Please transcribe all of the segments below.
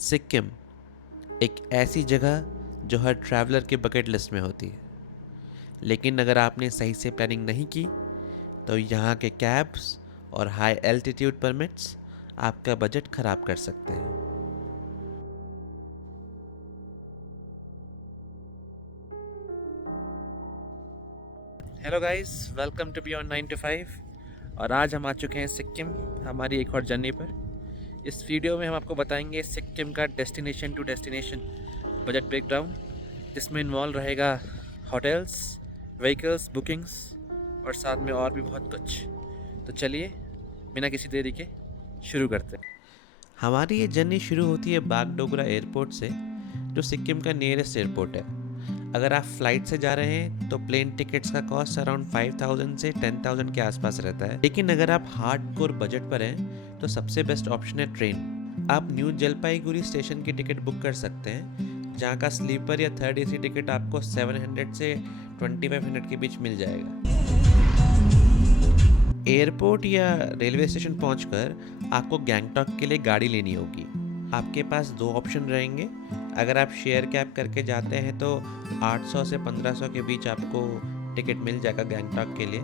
सिक्किम एक ऐसी जगह जो हर ट्रैवलर के बकेट लिस्ट में होती है, लेकिन अगर आपने सही से प्लानिंग नहीं की तो यहाँ के कैब्स और हाई एल्टीट्यूड परमिट्स आपका बजट खराब कर सकते हैं। Hello guys, welcome to beyond 9 to 5। और आज हम आ चुके हैं सिक्किम हमारी एक और जर्नी पर। इस वीडियो में हम आपको बताएंगे सिक्किम का destination to destination budget breakdown, जिसमें इन्वॉल्व रहेगा होटल्स, व्हीकल्स, बुकिंग्स और साथ में और भी बहुत कुछ। तो चलिए बिना किसी देरी के शुरू करते हैं। हमारी ये जर्नी शुरू होती है बागडोगरा एयरपोर्ट से, जो सिक्किम का नियरेस्ट एयरपोर्ट है। अगर आप फ्लाइट से जा रहे हैं तो प्लेन टिकट्स का कॉस्ट अराउंड 5,000 से 10,000 के आसपास रहता है, लेकिन अगर आप हार्डकोर बजट पर हैं तो सबसे बेस्ट ऑप्शन है ट्रेन। आप न्यू जलपाईगुड़ी स्टेशन की टिकट बुक कर सकते हैं, जहाँ का स्लीपर या थर्ड एसी टिकट आपको 700 से 2500 के बीच मिल जाएगा। एयरपोर्ट या रेलवे स्टेशन पहुंचकर आपको गैंगटॉक के लिए गाड़ी लेनी होगी। आपके पास दो ऑप्शन रहेंगे। अगर आप शेयर कैब करके जाते हैं तो 800 से 1500 के बीच आपको टिकट मिल जाएगा गैंगटॉक के लिए,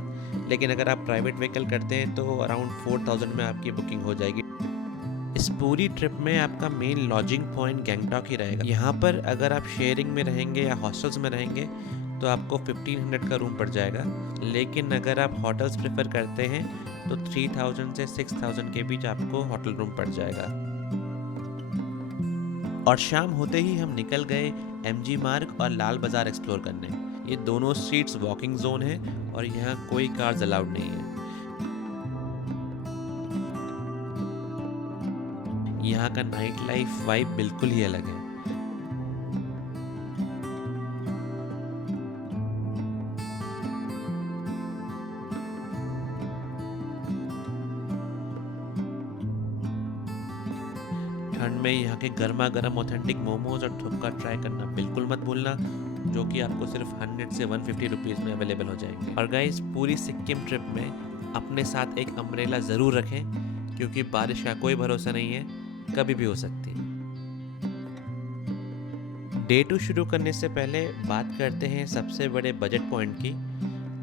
लेकिन अगर आप प्राइवेट व्हीकल करते हैं तो अराउंड 4000 में आपकी बुकिंग हो जाएगी। इस पूरी ट्रिप में आपका मेन लॉजिंग पॉइंट गैंगटॉक ही रहेगा। यहाँ पर अगर आप शेयरिंग में रहेंगे या हॉस्टल्स में रहेंगे तो आपको 1500 का रूम पड़ जाएगा, लेकिन अगर आप होटल्स प्रेफर करते हैं तो 3000 से 6000 के बीच आपको होटल रूम पड़ जाएगा। और शाम होते ही हम निकल गए एमजी मार्ग और लाल बाजार एक्सप्लोर करने। ये दोनों स्ट्रीट्स वॉकिंग जोन है और यहाँ कोई कार्स अलाउड नहीं है। यहाँ का नाइट लाइफ वाइब बिल्कुल ही अलग है। ठंड में यहाँ के गर्मा गर्म ऑथेंटिक मोमोज और थुपका ट्राई करना बिल्कुल मत भूलना, जो कि आपको सिर्फ 100 से 150 रुपीज़ में अवेलेबल हो जाएंगे। और गाइस, पूरी सिक्किम ट्रिप में अपने साथ एक अम्ब्रेला ज़रूर रखें, क्योंकि बारिश का कोई भरोसा नहीं है, कभी भी हो सकती है। डे 2 शुरू करने से पहले बात करते हैं सबसे बड़े बजट पॉइंट की,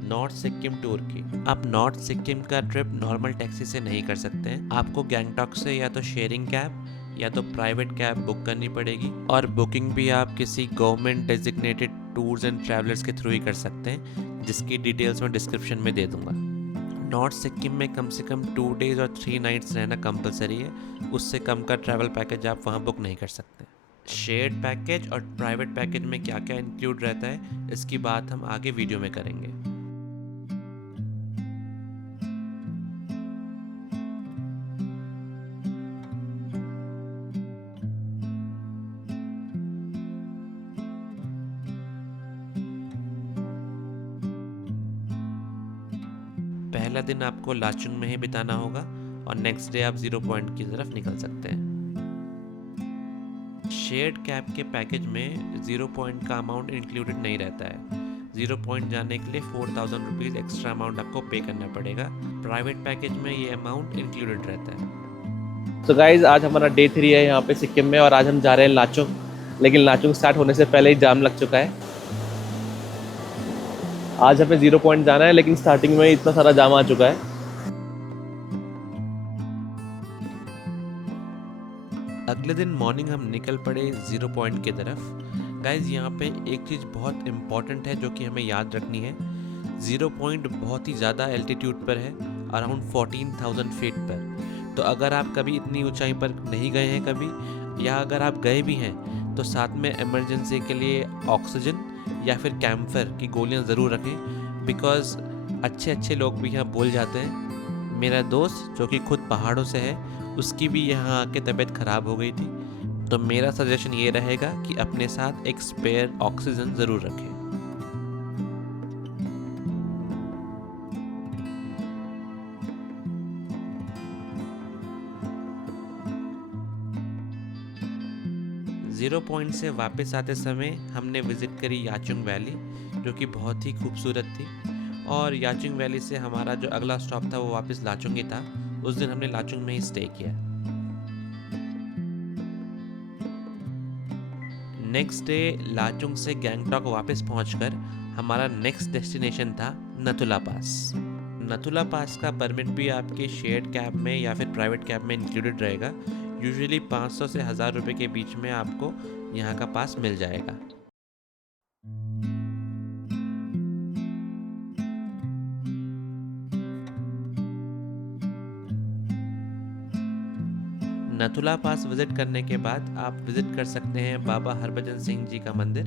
नॉर्थ सिक्किम टूर की। आप नॉर्थ सिक्किम का ट्रिप नॉर्मल टैक्सी से नहीं कर सकते हैं। आपको गैंगटॉक से या तो शेयरिंग कैब या तो प्राइवेट कैब बुक करनी पड़ेगी, और बुकिंग भी आप किसी government designated tours and travellers के थ्रू ही कर सकते हैं, जिसकी डिटेल्स मैं डिस्क्रिप्शन में दे दूंगा। नॉर्थ सिक्किम में कम से कम 2 days और 3 nights रहना कंपलसरी है। उससे कम का ट्रैवल पैकेज आप वहाँ बुक नहीं कर सकते। शेयर्ड पैकेज और प्राइवेट पैकेज में क्या क्या इंक्लूड रहता है, इसकी बात हम आगे वीडियो में करेंगे। पहला दिन आपको लाचुंग में ही बिताना होगा और नेक्स्ट डे आप 0 पॉइंट की तरफ निकल सकते हैं। शेयर्ड कैब के पैकेज में 0 पॉइंट का अमाउंट इंक्लूडेड नहीं रहता है। 0 पॉइंट जाने के लिए 4000 रुपीज़ एक्स्ट्रा अमाउंट आपको पे करना पड़ेगा। प्राइवेट पैकेज में ये अमाउंट इंक्लूडेड रहता है। तो गाइज, आज हमारा डे 3 है यहाँ पे सिक्किम में, और आज हम जा रहे हैं लाचुंग। लेकिन लाचुंग स्टार्ट होने से पहले ही जाम लग चुका है। आज हमें 0 पॉइंट जाना है, लेकिन स्टार्टिंग में ही इतना सारा जाम आ चुका है। अगले दिन मॉर्निंग हम निकल पड़े 0 पॉइंट की तरफ। गाइज, यहाँ पे एक चीज़ बहुत इम्पॉर्टेंट है जो कि हमें याद रखनी है। 0 पॉइंट बहुत ही ज़्यादा एल्टीट्यूड पर है, अराउंड 14,000 फीट पर। तो अगर आप कभी इतनी ऊंचाई पर नहीं गए हैं कभी, या अगर आप गए भी हैं तो साथ में इमरजेंसी के लिए ऑक्सीजन या फिर कैम्फर की गोलियां ज़रूर रखें, बिकॉज़ अच्छे अच्छे लोग भी यहाँ बोल जाते हैं। मेरा दोस्त जो कि खुद पहाड़ों से है, उसकी भी यहाँ आके तबीयत ख़राब हो गई थी। तो मेरा सजेशन ये रहेगा कि अपने साथ एक स्पेयर ऑक्सीजन ज़रूर रखें। ज़ीरो पॉइंट से वापस आते समय हमने विज़िट करी याचुंग वैली, जो कि बहुत ही खूबसूरत थी। और याचुंग वैली से हमारा जो अगला स्टॉप था वो वापस लाचुंग ही था। उस दिन हमने लाचुंग में ही स्टे किया। नेक्स्ट डे लाचुंग से गैंगटॉक वापस पहुंचकर हमारा नेक्स्ट डेस्टिनेशन था नथुला पास। नथुला पास का परमिट भी आपके शेयर्ड कैब में या फिर प्राइवेट कैब में इंक्लूडेड रहेगा। यूजुअली 500 से 1000 रुपये के बीच में आपको यहाँ का पास मिल जाएगा। नथुला पास विजिट करने के बाद आप विजिट कर सकते हैं बाबा हरभजन सिंह जी का मंदिर,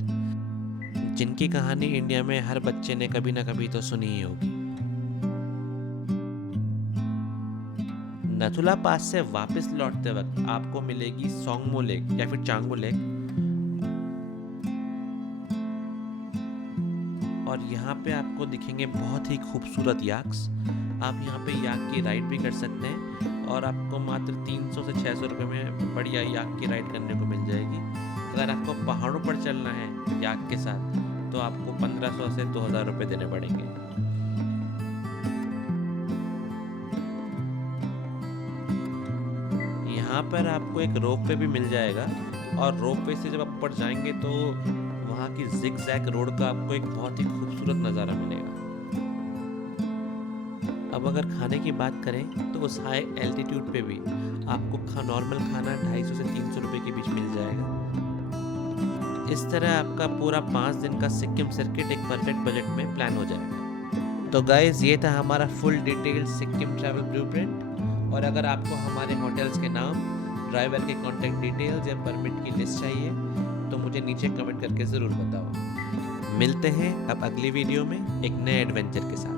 जिनकी कहानी इंडिया में हर बच्चे ने कभी ना कभी तो सुनी ही होगी। नथुला पास से वापस लौटते वक्त आपको मिलेगी सोंगमो लेक या फिर चांगो लेक, और यहाँ पे आपको दिखेंगे बहुत ही खूबसूरत याक्स। आप यहाँ पे याक की राइड भी कर सकते हैं और आपको मात्र 300 से 600 रुपये में बढ़िया याक की राइड करने को मिल जाएगी। अगर आपको पहाड़ों पर चलना है याक के साथ तो आपको 1500 से 2000 रुपये देने पड़ेंगे। यहाँ पर आपको एक रोप वे भी मिल जाएगा और रोप वे से जब आप ऊपर जाएंगे तो वहाँ की जिग-जैग रोड का आपको एक बहुत ही खूबसूरत नज़ारा मिलेगा। अब अगर खाने की बात करें तो उस हाई एल्टीट्यूड पे भी आपको नॉर्मल खाना 250 से 300 रुपये के बीच मिल जाएगा। इस तरह आपका पूरा 5 दिन का सिक्किम सर्किट एक परफेक्ट बजट में प्लान हो जाएगा। तो गाइज ये था हमारा full detail Sikkim travel blueprint. और अगर आपको हमारे होटल्स के नाम, ड्राइवर के कॉन्टैक्ट डिटेल्स या परमिट की लिस्ट चाहिए तो मुझे नीचे कमेंट करके ज़रूर बताओ। मिलते हैं अब अगली वीडियो में एक नए एडवेंचर के साथ।